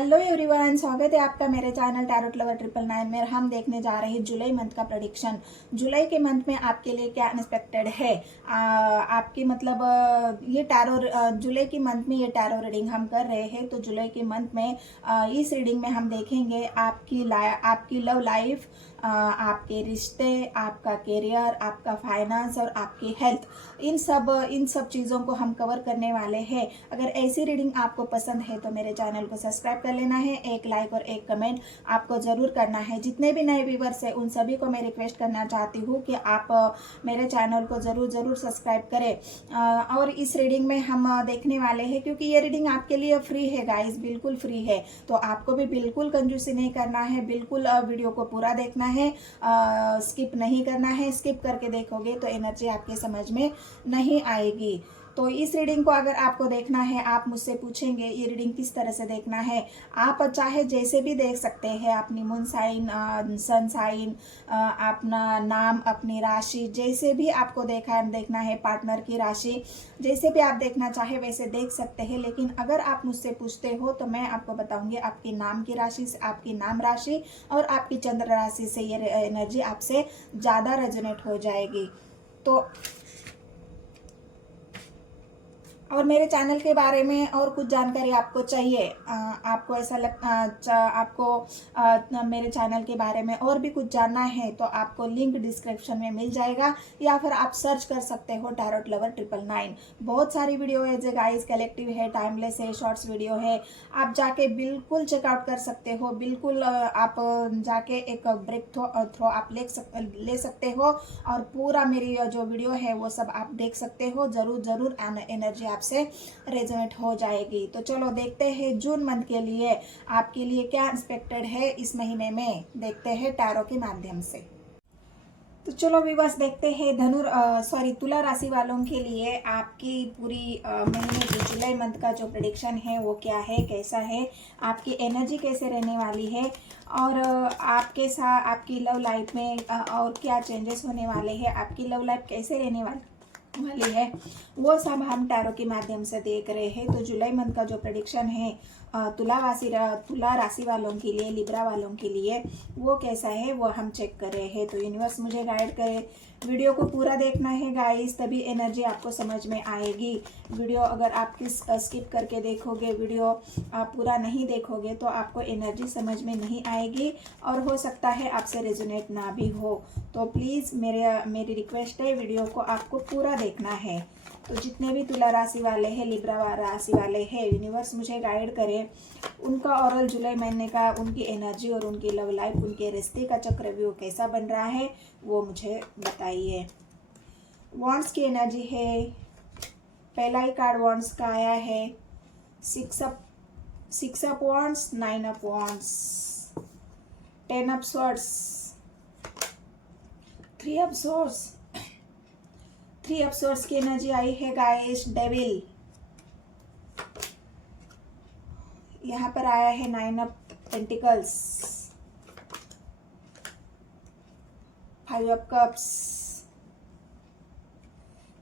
Hello everyone, स्वागत है आपका मेरे चैनल टैरोट लवर 999 में। हम देखने जा रहे हैं जुलाई मंथ का प्रेडिक्शन। जुलाई के मंथ में आपके लिए क्या अनएक्सपेक्टेड है। आपकी मतलब ये टैरो जुलाई के मंथ में ये टैरो रीडिंग हम कर रहे हैं। तो जुलाई के मंथ में इस रीडिंग में हम देखेंगे आपकी लव लाइफ, आपके रिश्ते, आपका करियर, आपका फाइनेंस और आपकी हेल्थ, इन सब चीज़ों को हम कवर करने वाले हैं। अगर ऐसी रीडिंग आपको पसंद है तो मेरे चैनल को सब्सक्राइब कर लेना है। एक लाइक और एक कमेंट आपको ज़रूर करना है। जितने भी नए व्यूवर्स हैं उन सभी को मैं रिक्वेस्ट करना चाहती हूँ कि आप मेरे चैनल को ज़रूर सब्सक्राइब करें। और इस रीडिंग में हम देखने वाले हैं, क्योंकि ये रीडिंग आपके लिए फ्री है गाइस, बिल्कुल फ्री है। तो आपको भी बिल्कुल कंजूसी नहीं करना है, बिल्कुल वीडियो को पूरा देखना है, स्किप नहीं करना है। स्किप करके देखोगे तो एनर्जी आपके समझ में नहीं आएगी। तो इस रीडिंग को अगर आपको देखना है, आप मुझसे पूछेंगे ये रीडिंग किस तरह से देखना है। आप चाहे जैसे भी देख सकते हैं, अपनी मून साइन, सन साइन, अपना नाम, अपनी राशि, जैसे भी आपको देखना है, पार्टनर की राशि, जैसे भी आप देखना चाहे वैसे देख सकते हैं। लेकिन अगर आप मुझसे पूछते हो तो मैं आपको बताऊंगी आपकी नाम की राशि से, आपकी नाम राशि और आपकी चंद्र राशि से ये एनर्जी आपसे ज़्यादा रेजोनेट हो जाएगी। तो और मेरे चैनल के बारे में और कुछ जानकारी आपको चाहिए, आपको ऐसा आपको मेरे चैनल के बारे में और भी कुछ जानना है तो आपको लिंक डिस्क्रिप्शन में मिल जाएगा, या फिर आप सर्च कर सकते हो टैरोट लवर 999। बहुत सारी वीडियो है जो गाइस कलेक्टिव है, टाइमलेस है, शॉर्ट्स वीडियो है। आप जाके बिल्कुल चेकआउट कर सकते हो, बिल्कुल आप जाके एक ब्रेक थ्रो आप ले सकते हो और पूरा मेरी जो वीडियो है वो सब आप देख सकते हो। जरूर एनर्जी से रेजोनेट हो जाएगी। तो चलो देखते हैं जून मंथ के लिए आपके लिए क्या एक्सपेक्टेड है इस महीने में, देखते हैं टैरो के माध्यम से। तो चलो व्यूअर्स देखते हैं तुला राशि वालों के लिए आपकी पूरी महीने की जुलाई मंथ का जो प्रेडिक्शन है वो क्या है, कैसा है, आपकी एनर्जी कैसे रहने वाली है, और आपके साथ आपकी लव लाइफ में और क्या चेंजेस होने वाले हैं, आपकी लव लाइफ कैसे रहने वाली है, वो सब हम टैरो के माध्यम से देख रहे हैं। तो जुलाई मंथ का जो प्रेडिक्शन है तुला राशि वालों के लिए, लिब्रा वालों के लिए वो कैसा है वो हम चेक कर रहे हैं। तो यूनिवर्स मुझे गाइड करे। वीडियो को पूरा देखना है गाइस, तभी एनर्जी आपको समझ में आएगी। वीडियो अगर आप स्किप करके देखोगे, वीडियो आप पूरा नहीं देखोगे तो आपको एनर्जी समझ में नहीं आएगी और हो सकता है आपसे रेजोनेट ना भी हो। तो प्लीज़ मेरी रिक्वेस्ट है, वीडियो को आपको पूरा देखना है। तो जितने भी तुला राशि वाले हैं, लिब्रा राशि वाले हैं, यूनिवर्स मुझे गाइड करे। उनका ओवरऑल जुलाई महीने का उनकी एनर्जी और उनकी लव लाइफ, उनके रिश्ते का चक्रव्यूह कैसा बन रहा है वो मुझे बताइए। वॉन्ड्स की एनर्जी है, पहला ही कार्ड वॉन्ड्स का आया है, six up wands, 9 up wands, 10 up swords, 3 up swords. 3 up swords की एनर्जी आई है गाइस, डेविल। यहाँ पर आया है 9 अप पेंटिकल्स, 5 अप कप्स।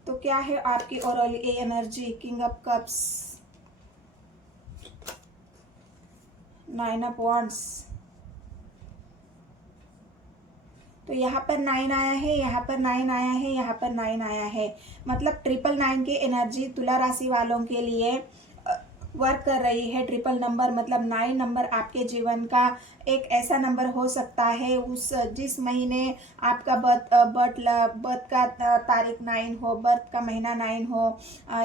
तो क्या है आपकी overall energy, king of cups, 9 up wands. तो यहाँ पर 9 आया है, यहाँ पर 9 आया है, यहाँ पर 9 आया है। मतलब 999 की एनर्जी तुला राशि वालों के लिए वर्क कर रही है। ट्रिपल नंबर मतलब 9 नंबर आपके जीवन का एक ऐसा नंबर हो सकता है उस जिस महीने आपका बर्थ का तारीख 9 हो, बर्थ का महीना 9 हो,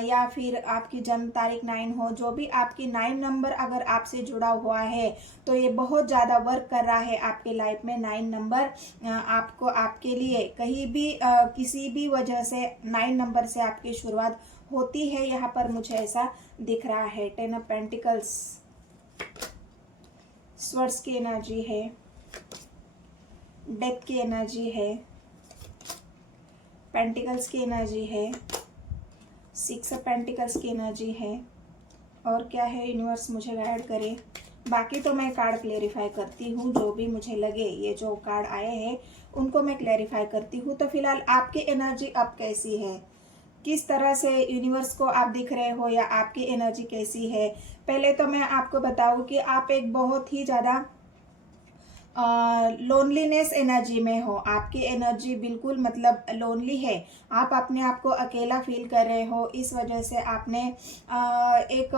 या फिर आपकी जन्म तारीख 9 हो, जो भी आपकी 9 नंबर अगर आपसे जुड़ा हुआ है तो ये बहुत ज़्यादा वर्क कर रहा है आपके लाइफ में। 9 नंबर आपको आपके लिए कहीं भी किसी भी वजह से 9 नंबर से आपकी शुरुआत होती है। यहाँ पर मुझे ऐसा दिख रहा है। 10 ऑफ पेंटिकल्स, स्वर्ड्स की एनर्जी है, डेथ की एनर्जी है, पेंटिकल्स की एनर्जी है, 6 ऑफ पेंटिकल्स की एनर्जी है। और क्या है यूनिवर्स मुझे गाइड करे। बाकी तो मैं कार्ड क्लेरिफाई करती हूँ, जो भी मुझे लगे। ये जो कार्ड आए हैं उनको मैं क्लेरिफाई करती हूँ। तो फिलहाल आपकी एनर्जी अब कैसी है, किस तरह से यूनिवर्स को आप दिख रहे हो या आपकी एनर्जी कैसी है। पहले तो मैं आपको बताऊं कि आप एक बहुत ही ज़्यादा लोनलीनेस एनर्जी में हो। आपकी एनर्जी बिल्कुल मतलब लोनली है। आप अपने आप को अकेला फील कर रहे हो। इस वजह से आपने एक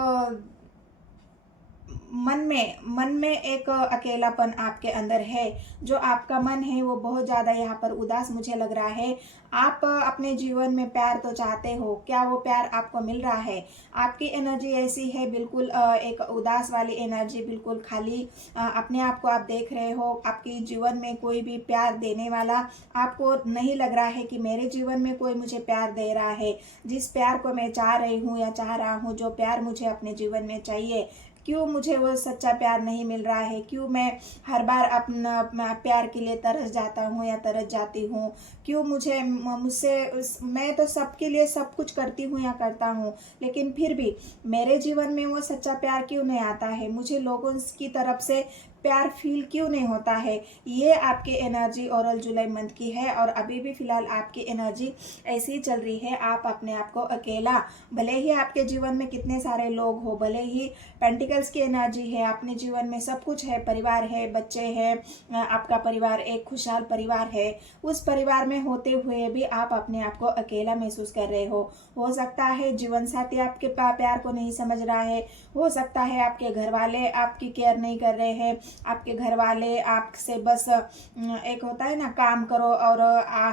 मन में एक अकेलापन आपके अंदर है। जो आपका मन है वो बहुत ज़्यादा यहाँ पर उदास मुझे लग रहा है। आप अपने जीवन में प्यार तो चाहते हो, क्या वो प्यार आपको मिल रहा है? आपकी एनर्जी ऐसी है, बिल्कुल एक उदास वाली एनर्जी, बिल्कुल खाली। अपने आप को आप देख रहे हो, आपके जीवन में कोई भी प्यार देने वाला आपको नहीं लग रहा है कि मेरे जीवन में कोई मुझे प्यार दे रहा है। जिस प्यार को मैं चाह रही हूँ या चाह रहा हूँ, जो प्यार मुझे अपने जीवन में चाहिए, क्यों मुझे वो सच्चा प्यार नहीं मिल रहा है? क्यों मैं हर बार अपना प्यार के लिए तरस जाता हूँ या तरस जाती हूँ? क्यों मैं तो सबके लिए सब कुछ करती हूँ या करता हूँ, लेकिन फिर भी मेरे जीवन में वो सच्चा प्यार क्यों नहीं आता है? मुझे लोगों की तरफ से प्यार फील क्यों नहीं होता है? ये आपकी एनर्जी ओरल जुलाई मंथ की है और अभी भी फिलहाल आपकी एनर्जी ऐसी ही चल रही है। आप अपने आप को अकेला, भले ही आपके जीवन में कितने सारे लोग हो, भले ही पेंटिकल्स की एनर्जी है, अपने जीवन में सब कुछ है, परिवार है, बच्चे हैं, आपका परिवार एक खुशहाल परिवार है, उस परिवार में होते हुए भी आप अपने आप को अकेला महसूस कर रहे हो सकता है जीवन साथी आपके प्यार को नहीं समझ रहा है, हो सकता है आपके घर वाले आपकी केयर नहीं कर रहे हैं, आपके घर वाले आपसे बस एक होता है ना, काम करो और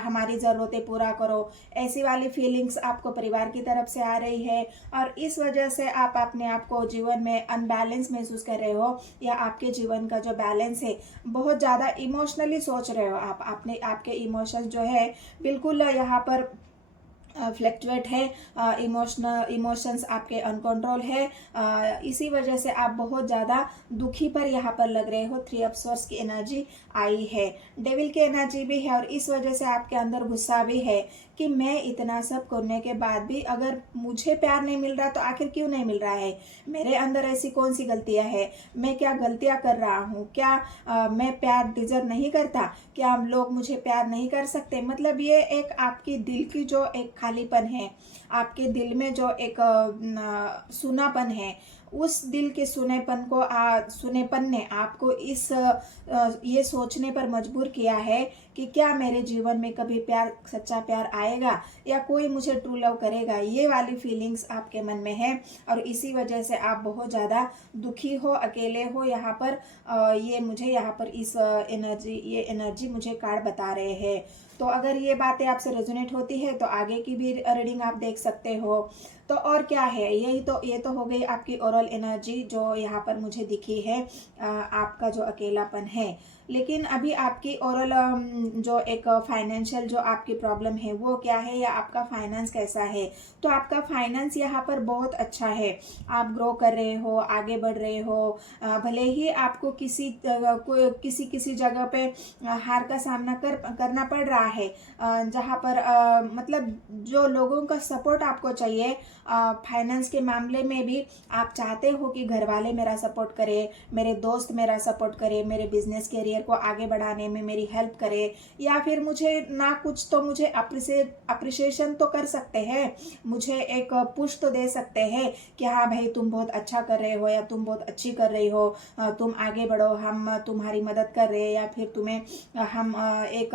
हमारी ज़रूरतें पूरा करो, ऐसी वाली फीलिंग्स आपको परिवार की तरफ से आ रही है। और इस वजह से आप अपने आप को जीवन में अनबैलेंस महसूस कर रहे हो, या आपके जीवन का जो बैलेंस है बहुत ज़्यादा इमोशनली सोच रहे हो। आप अपने आपके इमोशंस जो है बिल्कुल यहाँ पर फ्लैक्चुएट है, इमोशंस आपके अनकंट्रोल है। इसी वजह से आप बहुत ज़्यादा दुखी पर यहाँ पर लग रहे हो। 3 ऑफ स्वॉर्ड्स की एनर्जी आई है, डेविल की एनर्जी भी है, और इस वजह से आपके अंदर गुस्सा भी है कि मैं इतना सब करने के बाद भी अगर मुझे प्यार नहीं मिल रहा तो आखिर क्यों नहीं मिल रहा है? मेरे अंदर ऐसी कौन सी गलतियाँ हैं? मैं क्या गलतियाँ कर रहा हूँ? क्या मैं प्यार डिजर्व नहीं करता? क्या लोग मुझे प्यार नहीं कर सकते? मतलब ये एक आपकी दिल की जो एक खालीपन है, आपके दिल में जो एक सूनापन है, उस दिल के सुनेपन ने आपको इस ये सोचने पर मजबूर किया है कि क्या मेरे जीवन में कभी प्यार, सच्चा प्यार आएगा या कोई मुझे ट्रू लव करेगा? ये वाली फीलिंग्स आपके मन में है और इसी वजह से आप बहुत ज़्यादा दुखी हो, अकेले हो। यहाँ पर ये मुझे यहाँ पर ये एनर्जी मुझे कार्ड बता रहे हैं। तो अगर ये बातें आपसे रेजोनेट होती है तो आगे की भी रीडिंग आप देख सकते हो। तो और क्या है, ये तो हो गई आपकी ओरल एनर्जी जो यहाँ पर मुझे दिखी है, आपका जो अकेलापन है। लेकिन अभी आपकी ओरल जो एक फाइनेंशियल जो आपकी प्रॉब्लम है वो क्या है, या आपका फाइनेंस कैसा है? तो आपका फाइनेंस यहाँ पर बहुत अच्छा है। आप ग्रो कर रहे हो, आगे बढ़ रहे हो। भले ही आपको किसी जगह पे हार का सामना करना पड़ रहा है, जहाँ पर मतलब जो लोगों का सपोर्ट आपको चाहिए फाइनेंस के मामले में भी आप चाहते हो कि घर वाले मेरा सपोर्ट करे, मेरे दोस्त मेरा सपोर्ट करे, मेरे बिजनेस कैरियर को आगे बढ़ाने में मेरी हेल्प करे, या फिर मुझे ना कुछ तो मुझे अप्रिसिएशन तो कर सकते हैं, मुझे एक पुश तो दे सकते हैं कि हाँ भाई तुम बहुत अच्छा कर रहे हो या तुम बहुत अच्छी कर रही हो, तुम आगे बढ़ो, हम तुम्हारी मदद कर रहे हैं, या फिर तुम्हें हम एक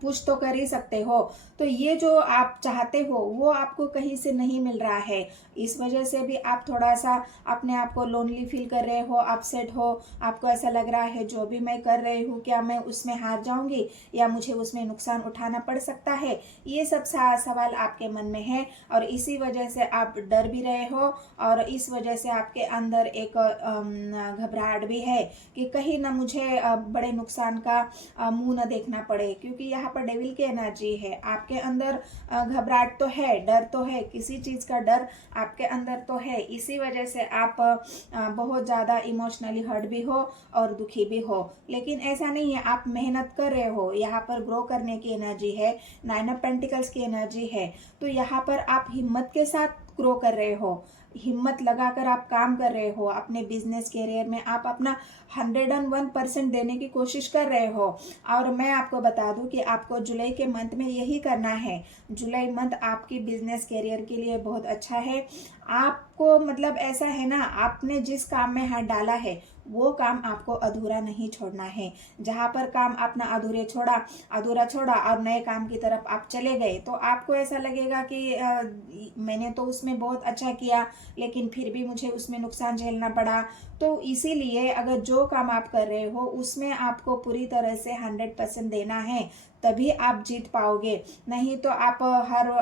पुश तो कर ही सकते हो। तो ये जो आप चाहते हो वो आपको कहीं से नहीं मिल रहा है। इस वजह से भी आप थोड़ा सा अपने आप को लोनली फील कर रहे हो, अपसेट हो। आपको ऐसा लग रहा है जो भी मैं कर रही हूँ क्या मैं उसमें हार जाऊंगी या मुझे उसमें नुकसान उठाना पड़ सकता है? ये सब सवाल आपके मन में है और इसी वजह से आप डर भी रहे हो और इस वजह से आपके अंदर एक घबराहट भी है कि कहीं ना मुझे बड़े नुकसान का मुंह न देखना पड़े, क्योंकि यहाँ पर डेविल की एनर्जी है। आपके अंदर घबराहट तो है, डर तो है, किसी चीज़ का डर आपके अंदर तो है। इसी वजह से आप बहुत ज़्यादा इमोशनली हर्ट भी हो और दुखी भी हो। लेकिन ऐसा नहीं है, आप मेहनत कर रहे हो। यहाँ पर ग्रो करने की एनर्जी है, 9 ऑफ पेंटिकल्स की एनर्जी है। तो यहाँ पर आप हिम्मत के साथ ग्रो कर रहे हो। हिम्मत लगाकर आप काम कर रहे हो, अपने बिजनेस करियर में आप अपना 101% देने की कोशिश कर रहे हो। और मैं आपको बता दूं कि आपको जुलाई के मंथ में यही करना है। जुलाई मंथ आपकी बिजनेस करियर के लिए बहुत अच्छा है। आपको मतलब ऐसा है ना, आपने जिस काम में हाथ डाला है वो काम आपको अधूरा नहीं छोड़ना है। जहाँ पर काम अपना अधूरा छोड़ा और नए काम की तरफ आप चले गए तो आपको ऐसा लगेगा कि मैंने तो उसमें बहुत अच्छा किया लेकिन फिर भी मुझे उसमें नुकसान झेलना पड़ा। तो इसीलिए अगर जो काम आप कर रहे हो उसमें आपको पूरी तरह से 100% देना है, तभी आप जीत पाओगे। नहीं तो आप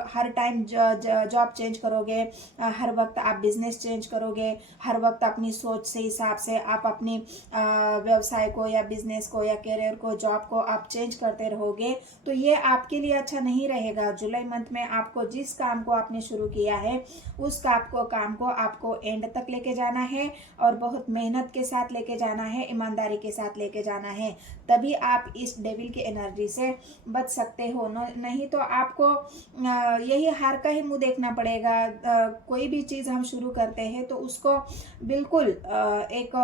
हर टाइम जॉब चेंज करोगे, हर वक्त आप बिजनेस चेंज करोगे, हर वक्त अपनी सोच से हिसाब से आप अपनी व्यवसाय को या बिजनेस को या करियर को, जॉब को आप चेंज करते रहोगे तो ये आपके लिए अच्छा नहीं रहेगा। जुलाई मंथ में आपको जिस काम को आपने शुरू किया है उस काम को आपको एंड तक लेके जाना है और बहुत मेहनत के साथ लेके जाना है, ईमानदारी के साथ लेके जाना है, तभी आप इस डेविल की एनर्जी से बच सकते हो। नहीं तो आपको यही हार का ही मुंह देखना पड़ेगा। कोई भी चीज़ हम शुरू करते हैं तो उसको बिल्कुल एक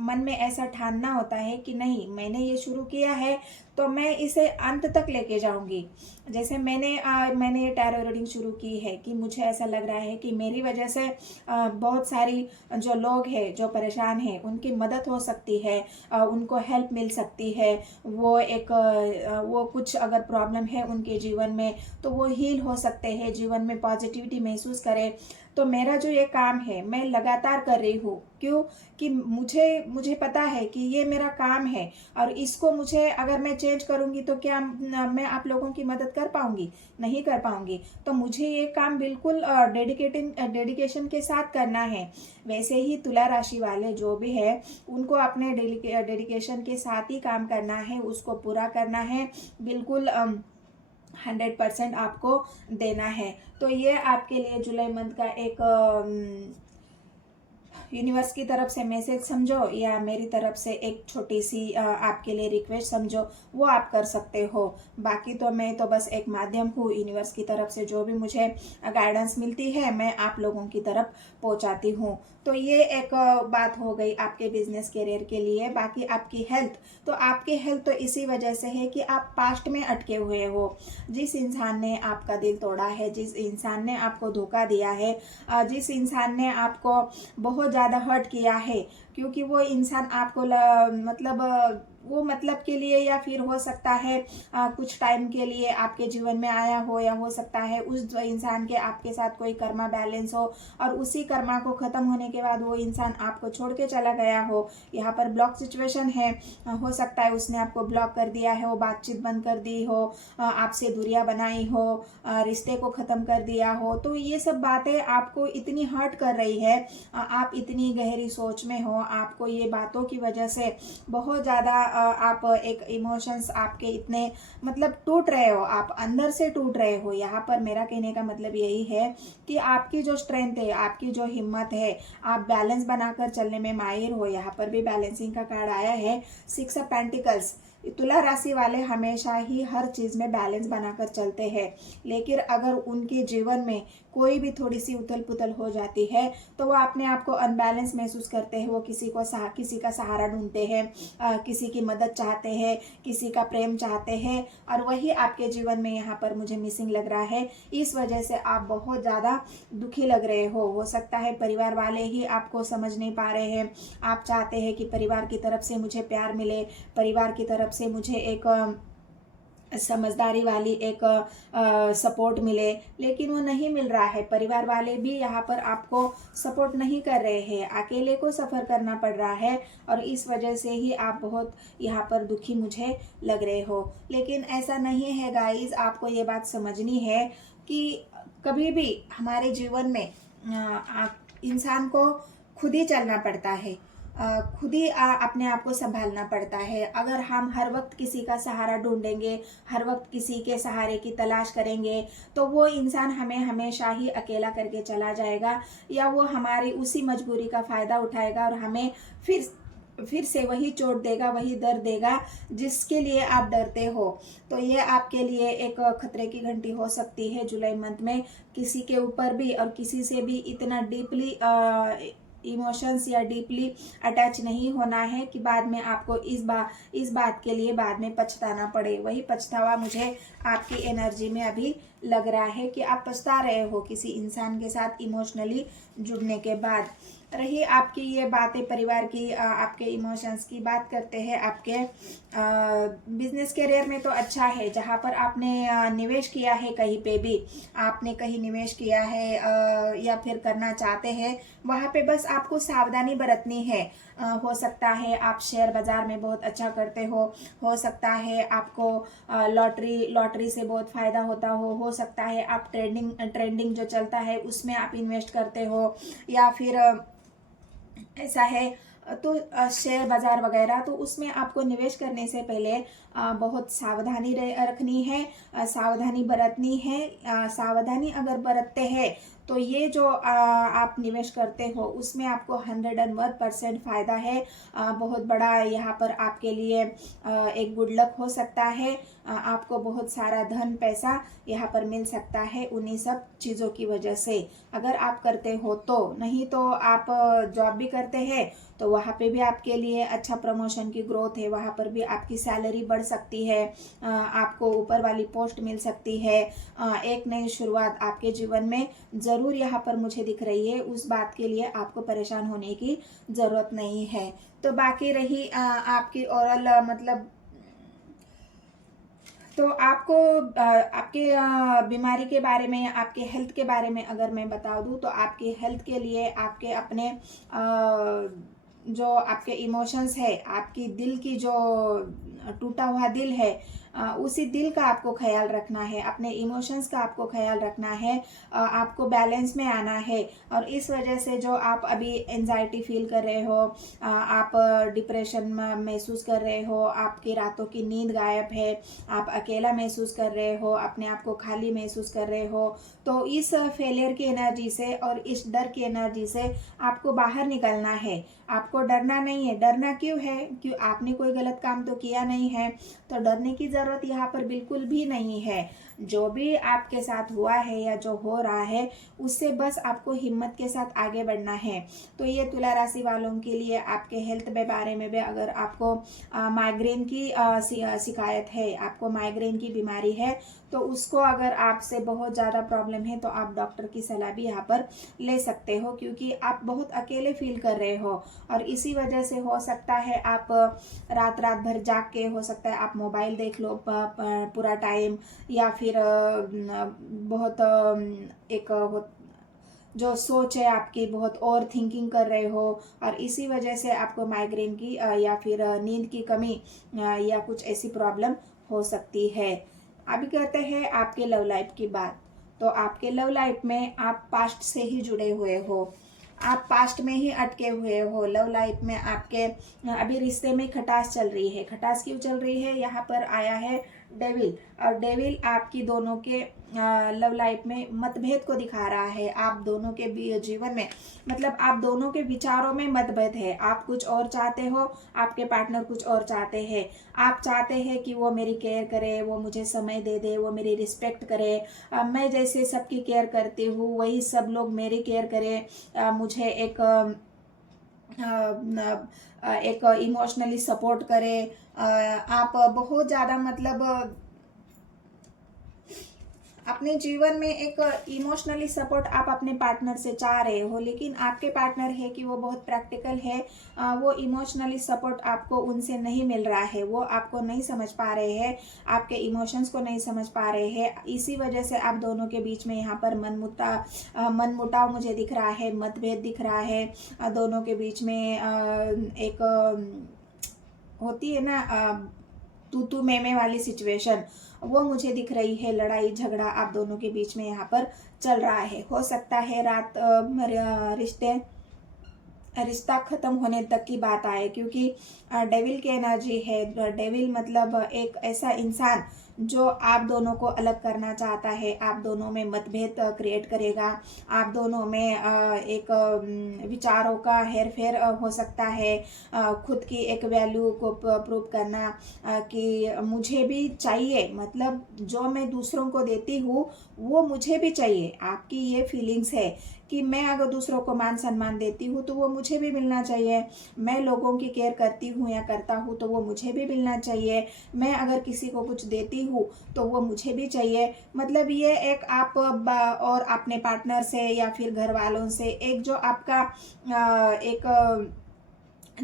मन में ऐसा ठानना होता है कि नहीं, मैंने ये शुरू किया है तो मैं इसे अंत तक लेके जाऊंगी। जैसे मैंने ये टैरो रीडिंग शुरू की है कि मुझे ऐसा लग रहा है कि मेरी वजह से बहुत सारी जो लोग हैं जो परेशान हैं उनकी मदद हो सकती है, उनको हेल्प मिल सकती है। वो कुछ अगर प्रॉब्लम है उनके जीवन में तो वो हील हो सकते हैं, जीवन में पॉजिटिविटी महसूस करें। तो मेरा जो ये काम है मैं लगातार कर रही हूँ। क्यों? कि मुझे पता है कि ये मेरा काम है और इसको मुझे अगर मैं चेंज करूँगी तो क्या मैं आप लोगों की मदद कर पाऊंगी? नहीं कर पाऊंगी। तो मुझे ये काम बिल्कुल डेडिकेशन के साथ करना है। वैसे ही तुला राशि वाले जो भी है उनको अपने डेडिकेशन के साथ ही काम करना है, उसको पूरा करना है, बिल्कुल 100% आपको देना है। तो ये आपके लिए जुलाई मंथ का एक यूनिवर्स की तरफ से मैसेज समझो या मेरी तरफ से एक छोटी सी आपके लिए रिक्वेस्ट समझो, वो आप कर सकते हो। बाकी तो मैं तो बस एक माध्यम हूँ। यूनिवर्स की तरफ से जो भी मुझे गाइडेंस मिलती है मैं आप लोगों की तरफ पहुँचाती हूँ। तो ये एक बात हो गई आपके बिजनेस करियर के लिए। बाकी आपकी हेल्थ, तो आपकी हेल्थ तो इसी वजह से है कि आप पास्ट में अटके हुए हो। जिस इंसान ने आपका दिल तोड़ा है, जिस इंसान ने आपको धोखा दिया है, जिस इंसान ने आपको बहुत ज़्यादा हर्ट किया है, क्योंकि वो इंसान आपको वो मतलब के लिए या फिर हो सकता है कुछ टाइम के लिए आपके जीवन में आया हो, या हो सकता है उस इंसान के आपके साथ कोई कर्मा बैलेंस हो और उसी कर्मा को ख़त्म होने के बाद वो इंसान आपको छोड़ के चला गया हो। यहाँ पर ब्लॉक सिचुएशन है, हो सकता है उसने आपको ब्लॉक कर दिया है, वो बातचीत बंद कर दी हो, आपसे दूरियां बनाई हो, रिश्ते को ख़त्म कर दिया हो। तो ये सब बातें आपको इतनी हर्ट कर रही है, आप इतनी गहरी सोच में हो, आपको ये बातों की वजह से बहुत ज़्यादा आप एक इमोशंस आपके इतने मतलब टूट रहे हो, आप अंदर से टूट रहे हो। यहाँ पर मेरा कहने का मतलब यही है कि आपकी जो स्ट्रेंथ है, आपकी जो हिम्मत है, आप बैलेंस बनाकर चलने में माहिर हो। यहाँ पर भी बैलेंसिंग का कार्ड आया है, 6 ऑफ पेंटिकल्स। तुला राशि वाले हमेशा ही हर चीज़ में बैलेंस बनाकर चलते हैं, लेकिन अगर उनके जीवन में कोई भी थोड़ी सी उथल पुथल हो जाती है तो वो अपने आप को अनबैलेंस महसूस करते हैं। वो किसी का सहारा ढूंढते हैं, किसी की मदद चाहते हैं, किसी का प्रेम चाहते हैं, और वही आपके जीवन में यहाँ पर मुझे मिसिंग लग रहा है। इस वजह से आप बहुत ज़्यादा दुखी लग रहे हो सकता है परिवार वाले ही आपको समझ नहीं पा रहे हैं। आप चाहते हैं कि परिवार की तरफ से मुझे प्यार मिले, परिवार की तरफ से मुझे एक समझदारी वाली एक सपोर्ट मिले, लेकिन वो नहीं मिल रहा है। परिवार वाले भी यहाँ पर आपको सपोर्ट नहीं कर रहे हैं, अकेले को सफ़र करना पड़ रहा है और इस वजह से ही आप बहुत यहाँ पर दुखी मुझे लग रहे हो। लेकिन ऐसा नहीं है गाइस, आपको ये बात समझनी है कि कभी भी हमारे जीवन में इंसान को खुद ही चलना पड़ता है, खुद ही अपने आप को संभालना पड़ता है। अगर हम हर वक्त किसी का सहारा ढूंढेंगे, हर वक्त किसी के सहारे की तलाश करेंगे तो वो इंसान हमें हमेशा ही अकेला करके चला जाएगा, या वो हमारी उसी मजबूरी का फ़ायदा उठाएगा और हमें फिर फिर से वही चोट देगा, वही दर्द देगा जिसके लिए आप डरते हो। तो ये आपके लिए एक खतरे की घंटी हो सकती है जुलाई मंथ में। किसी के ऊपर भी और किसी से भी इतना डीपली इमोशंस या डीपली अटैच नहीं होना है कि बाद में आपको इस बात के लिए बाद में पछताना पड़े। वही पछतावा मुझे आपकी एनर्जी में अभी लग रहा है कि आप पछता रहे हो किसी इंसान के साथ इमोशनली जुड़ने के बाद। रही आपकी ये बातें परिवार की, आपके इमोशंस की बात करते हैं। आपके बिजनेस करियर में तो अच्छा है, जहाँ पर आपने निवेश किया है, कहीं पे भी आपने कहीं निवेश किया है या फिर करना चाहते हैं, वहाँ पे बस आपको सावधानी बरतनी है। हो सकता है आप शेयर बाजार में बहुत अच्छा करते हो सकता है आपको लॉटरी से बहुत फायदा होता हो सकता है आप ट्रेंडिंग जो चलता है उसमें आप इन्वेस्ट करते हो, या फिर ऐसा है तो शेयर बाजार वगैरह, तो उसमें आपको निवेश करने से पहले बहुत सावधानी रखनी है, सावधानी बरतनी है। सावधानी अगर बरतते हैं तो ये जो आप निवेश करते हो उसमें आपको 101% फायदा है। बहुत बड़ा यहाँ पर आपके लिए एक गुड लक हो सकता है। आपको बहुत सारा धन पैसा यहाँ पर मिल सकता है उन्हीं सब चीज़ों की वजह से, अगर आप करते हो तो। नहीं तो आप जॉब भी करते हैं तो वहाँ पे भी आपके लिए अच्छा प्रमोशन की ग्रोथ है, वहाँ पर भी आपकी सैलरी बढ़ सकती है, आपको ऊपर वाली पोस्ट मिल सकती है। एक नई शुरुआत आपके जीवन में ज़रूर यहाँ पर मुझे दिख रही है। उस बात के लिए आपको परेशान होने की ज़रूरत नहीं है। तो बाकी रही आपकी ओवरऑल मतलब, तो आपको आपके बीमारी के बारे में, आपके हेल्थ के बारे में अगर मैं बता दूं तो आपके हेल्थ के लिए आपके अपने जो आपके इमोशंस है, आपकी दिल की जो टूटा हुआ दिल है, उसी दिल का आपको ख्याल रखना है, अपने इमोशंस का आपको ख्याल रखना है। आपको बैलेंस में आना है। और इस वजह से जो आप अभी एंजाइटी फील कर रहे हो, आप डिप्रेशन महसूस कर रहे हो, आपकी रातों की नींद गायब है, आप अकेला महसूस कर रहे हो, अपने आप को खाली महसूस कर रहे हो, तो इस फेलियर की एनर्जी से और इस डर की एनर्जी से आपको बाहर निकलना है। आपको डरना नहीं है। डरना क्यों है? क्यों आपने कोई गलत काम तो किया नहीं है, तो डरने की जरूरत यहाँ पर बिल्कुल भी नहीं है। जो भी आपके साथ हुआ है या जो हो रहा है उससे बस आपको हिम्मत के साथ आगे बढ़ना है। तो ये तुला राशि वालों के लिए आपके हेल्थ के बारे में भी, अगर आपको माइग्रेन की शिकायत है, आपको माइग्रेन की बीमारी है, तो उसको अगर आपसे बहुत ज़्यादा प्रॉब्लम है तो आप डॉक्टर की सलाह भी यहाँ पर ले सकते हो, क्योंकि आप बहुत अकेले फील कर रहे हो। और इसी वजह से हो सकता है आप रात भर जाग के, हो सकता है आप मोबाइल देख लो पूरा टाइम, या फिर बहुत एक जो सोच है आपकी बहुत ओवर थिंकिंग कर रहे हो, और इसी वजह से आपको माइग्रेन की या फिर नींद की कमी या कुछ ऐसी प्रॉब्लम हो सकती है। अभी करते हैं आपके लव लाइफ की बात। तो आपके लव लाइफ में आप पास्ट से ही जुड़े हुए हो, आप पास्ट में ही अटके हुए हो। लव लाइफ में आपके अभी रिश्ते में खटास चल रही है। खटास क्यों चल रही है? यहाँ पर आया है डेविल, और डेविल आपकी दोनों के लव लाइफ में मतभेद को दिखा रहा है। आप दोनों के जीवन में, मतलब आप दोनों के विचारों में मतभेद है। आप कुछ और चाहते हो, आपके पार्टनर कुछ और चाहते हैं। आप चाहते हैं कि वो मेरी केयर करे, वो मुझे समय दे दे, वो मेरी रिस्पेक्ट करे, मैं जैसे सबकी केयर करती हूँ वही सब लोग मेरी केयर करे, मुझे एक इमोशनली सपोर्ट करे। आप बहुत ज़्यादा मतलब अपने जीवन में एक इमोशनली सपोर्ट आप अपने पार्टनर से चाह रहे हो, लेकिन आपके पार्टनर है कि वो बहुत प्रैक्टिकल है, वो इमोशनली सपोर्ट आपको उनसे नहीं मिल रहा है, वो आपको नहीं समझ पा रहे हैं, आपके इमोशंस को नहीं समझ पा रहे हैं। इसी वजह से आप दोनों के बीच में यहाँ पर मनमुटाव मुझे दिख रहा है, मतभेद दिख रहा है। दोनों के बीच में एक होती है ना तू मैं वाली सिचुएशन, वो मुझे दिख रही है। लड़ाई झगड़ा आप दोनों के बीच में यहाँ पर चल रहा है। हो सकता है रात रिश्ता खत्म होने तक की बात आए, क्योंकि डेविल की एनर्जी है। डेविल मतलब एक ऐसा इंसान जो आप दोनों को अलग करना चाहता है, आप दोनों में मतभेद क्रिएट करेगा, आप दोनों में एक विचारों का हेर फेर हो सकता है। खुद की एक वैल्यू को प्रूव करना कि मुझे भी चाहिए, मतलब जो मैं दूसरों को देती हूँ वो मुझे भी चाहिए। आपकी ये फीलिंग्स है कि मैं अगर दूसरों को मान सम्मान देती हूँ तो वो मुझे भी मिलना चाहिए, मैं लोगों की केयर करती हूँ या करता हूँ तो वो मुझे भी मिलना चाहिए, मैं अगर किसी को कुछ देती हूँ तो वो मुझे भी चाहिए। मतलब ये एक आप और अपने पार्टनर से या फिर घर वालों से एक जो आपका एक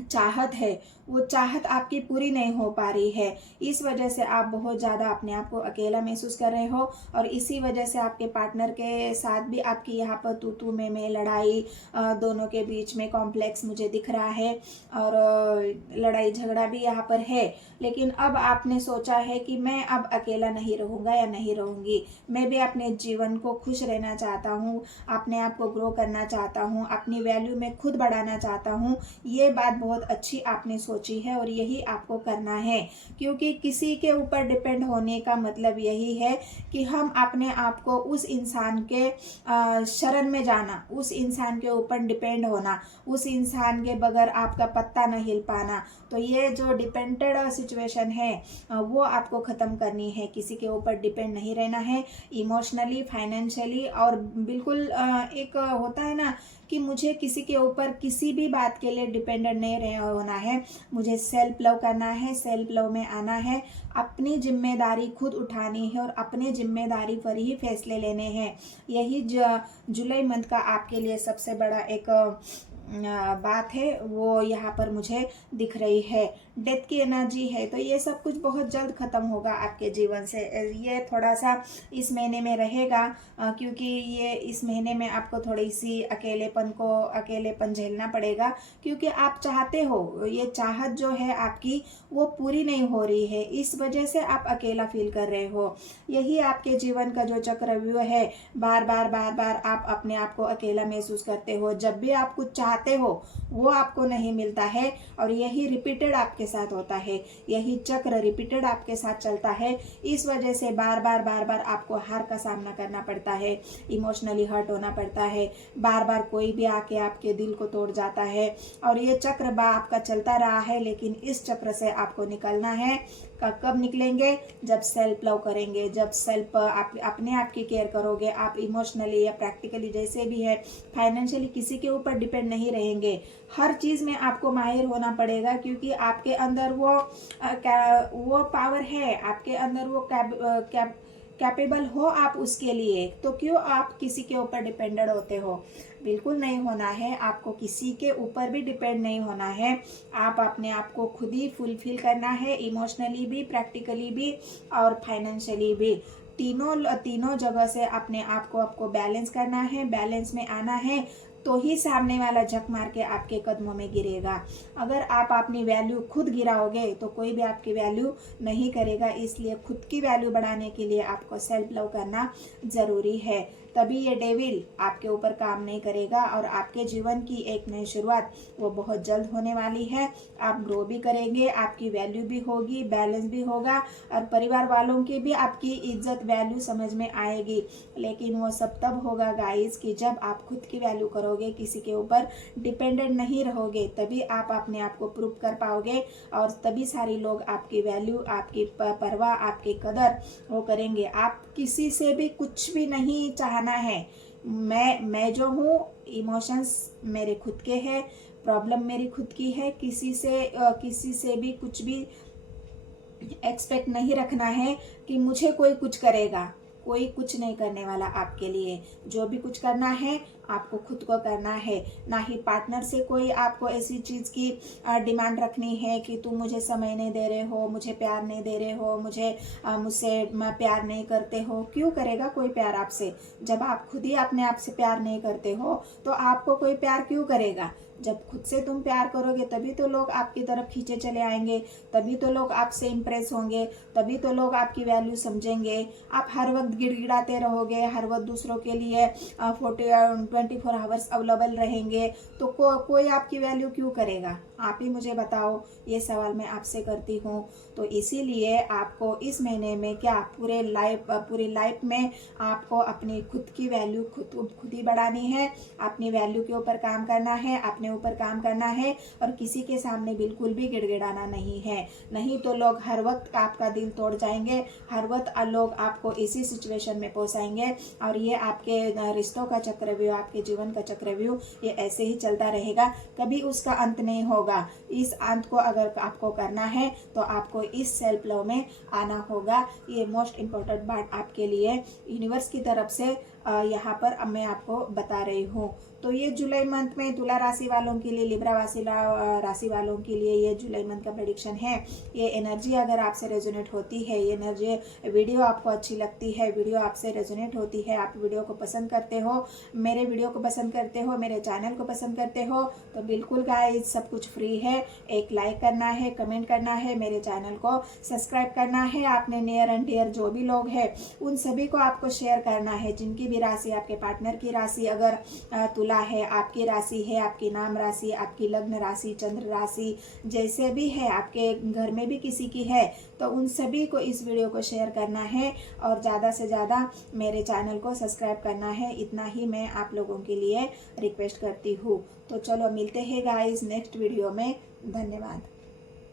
चाहत है, वो चाहत आपकी पूरी नहीं हो पा रही है। इस वजह से आप बहुत ज़्यादा अपने आप को अकेला महसूस कर रहे हो और इसी वजह से आपके पार्टनर के साथ भी आपकी यहाँ पर तू तू मैं लड़ाई, दोनों के बीच में कॉम्प्लेक्स मुझे दिख रहा है और लड़ाई झगड़ा भी यहाँ पर है। लेकिन अब आपने सोचा है कि मैं अब अकेला नहीं रहूँगा या नहीं रहूँगी, मैं भी अपने जीवन को खुश रहना चाहता हूँ, अपने आप को ग्रो करना चाहता हूँ, अपनी वैल्यू में खुद बढ़ाना चाहता हूँ। ये बात बहुत अच्छी आपने सोची है और यही आपको करना है, क्योंकि किसी के ऊपर डिपेंड होने का मतलब यही है कि हम अपने आप को उस इंसान के शरण में जाना, उस इंसान के ऊपर डिपेंड होना, उस इंसान के बगैर आपका पत्ता न हिल पाना। तो ये जो डिपेंडेड सिचुएशन है वो आपको ख़त्म करनी है, किसी के ऊपर डिपेंड नहीं रहना है, इमोशनली, फाइनेंशियली। और बिल्कुल एक होता है ना कि मुझे किसी के ऊपर किसी भी बात के लिए डिपेंडेंट नहीं होना है, मुझे सेल्फ लव करना है, सेल्फ लव में आना है, अपनी जिम्मेदारी खुद उठानी है और अपने जिम्मेदारी पर ही फैसले लेने हैं। यही जुलाई मंथ का आपके लिए सबसे बड़ा एक बात है, वो यहाँ पर मुझे दिख रही है। डेथ की एनर्जी है, तो ये सब कुछ बहुत जल्द ख़त्म होगा आपके जीवन से। ये थोड़ा सा इस महीने में रहेगा क्योंकि ये इस महीने में आपको थोड़ी सी अकेलेपन झेलना पड़ेगा, क्योंकि आप चाहते हो, ये चाहत जो है आपकी वो पूरी नहीं हो रही है, इस वजह से आप अकेला फील कर रहे हो। यही आपके जीवन का जो चक्रव्यूह है, बार बार आप अपने आप को अकेला महसूस करते हो, जब भी आप कुछ चाहते हो वो आपको नहीं मिलता है और यही रिपीटेड आपके साथ होता है, यही चक्र रिपीटेड आपके साथ चलता है। इस वजह से बार बार आपको हार का सामना करना पड़ता है, इमोशनली हर्ट होना पड़ता है, बार बार कोई भी आके आपके दिल को तोड़ जाता है और ये चक्र आपका चलता रहा है। लेकिन इस चक्र से आपको निकलना है। कब निकलेंगे? जब सेल्फ लव करेंगे, जब सेल्फ अपने आप की केयर करोगे, आप इमोशनली या प्रैक्टिकली जैसे भी है, फाइनेंशियली किसी के ऊपर डिपेंड नहीं रहेंगे। हर चीज़ में आपको माहिर होना पड़ेगा, क्योंकि आपके अंदर वो पावर है, आपके अंदर वो कैपेबल हो आप उसके लिए। तो क्यों आप किसी के ऊपर डिपेंडेंट होते हो? बिल्कुल नहीं होना है, आपको किसी के ऊपर भी डिपेंड नहीं होना है। आप अपने आप को खुद ही फुलफिल करना है, इमोशनली भी, प्रैक्टिकली भी और फाइनेंशियली भी। तीनों जगह से अपने आप को आपको बैलेंस करना है, बैलेंस में आना है, तो ही सामने वाला झक मार के आपके कदमों में गिरेगा। अगर आप अपनी वैल्यू खुद गिराओगे तो कोई भी आपकी वैल्यू नहीं करेगा। इसलिए खुद की वैल्यू बढ़ाने के लिए आपको सेल्फ लव करना ज़रूरी है, तभी ये डेविल आपके ऊपर काम नहीं करेगा और आपके जीवन की एक नई शुरुआत वो बहुत जल्द होने वाली है। आप ग्रो भी करेंगे, आपकी वैल्यू भी होगी, बैलेंस भी होगा और परिवार वालों की भी आपकी इज्जत वैल्यू समझ में आएगी। लेकिन वो सब तब होगा गाइस कि जब आप खुद की वैल्यू करोगे, किसी के ऊपर डिपेंडेंट नहीं रहोगे, तभी आप अपने आप को प्रूव कर पाओगे और तभी सारे लोग आपकी वैल्यू, आपकी परवाह, आपकी कदर वो करेंगे। आप किसी से भी कुछ भी नहीं चाहना है। मैं जो हूँ, इमोशंस मेरे खुद के हैं, प्रॉब्लम मेरी खुद की है, किसी से भी कुछ भी एक्सपेक्ट नहीं रखना है कि मुझे कोई कुछ करेगा। कोई कुछ नहीं करने वाला आपके लिए। जो भी कुछ करना है आपको खुद को करना है, ना ही पार्टनर से कोई आपको ऐसी चीज़ की डिमांड रखनी है कि तुम मुझे समय नहीं दे रहे हो, मुझे प्यार नहीं दे रहे हो, मुझसे प्यार नहीं करते हो। क्यों करेगा कोई प्यार आपसे? जब आप खुद ही अपने आप से प्यार नहीं करते हो तो आपको कोई प्यार क्यों करेगा? जब खुद से तुम प्यार करोगे तभी तो लोग आपकी तरफ खींचे चले आएंगे, तभी तो लोग आपसे इम्प्रेस होंगे, तभी तो लोग आपकी वैल्यू समझेंगे। आप हर वक्त गिड़गिड़ाते रहोगे, हर वक्त दूसरों के लिए 24 आवर्स अवेलेबल रहेंगे, तो कोई आपकी वैल्यू क्यों करेगा? आप ही मुझे बताओ, ये सवाल मैं आपसे करती हूँ। तो इसीलिए आपको इस महीने में क्या पूरी लाइफ में आपको अपनी खुद की वैल्यू खुद ही बढ़ानी है, अपनी वैल्यू के ऊपर काम करना है, अपने ऊपर काम करना है, और किसी के सामने बिल्कुल भी गिड़गिड़ाना नहीं है। नहीं तो लोग हर वक्त आपका दिल तोड़ जाएंगे, हर वक्त लोग आपको इसी सिचुएशन में पहुंचाएंगे, और ये आपके रिश्तों का चक्रव्यूह, आपके जीवन का चक्रव्यूह ये ऐसे ही चलता रहेगा, कभी उसका अंत नहीं होगा। इस अंत को अगर आपको करना है तो आपको इस सेल्फ लव में आना होगा। ये मोस्ट इम्पोर्टेंट बात आपके लिए यूनिवर्स की तरफ से यहाँ पर मैं आपको बता रही हूँ। तो ये जुलाई मंथ में तुला राशि वालों के लिए, लिब्रा राशि वालों के लिए ये जुलाई मंथ का प्रेडिक्शन है। ये एनर्जी अगर आपसे रेजोनेट होती है, ये एनर्जी वीडियो आपको अच्छी लगती है, वीडियो आपसे रेजोनेट होती है, आप वीडियो को पसंद करते हो, मेरे वीडियो को पसंद करते हो, मेरे चैनल को पसंद करते हो, तो बिल्कुल गाइस सब कुछ फ्री है। एक लाइक करना है, कमेंट करना है, मेरे चैनल को सब्सक्राइब करना है। आपने नियर एंड डियर जो भी लोग हैं उन सभी को आपको शेयर करना है, जिनकी भी राशि, आपके पार्टनर की राशि अगर तुला है, आपकी राशि है, आपकी नाम राशि, आपकी लग्न राशि, चंद्र राशि जैसे भी है, आपके घर में भी किसी की है, तो उन सभी को इस वीडियो को शेयर करना है और ज़्यादा से ज़्यादा मेरे चैनल को सब्सक्राइब करना है। इतना ही मैं आप लोगों के लिए रिक्वेस्ट करती हूँ। तो चलो मिलते हैं गाइस नेक्स्ट वीडियो में। धन्यवाद।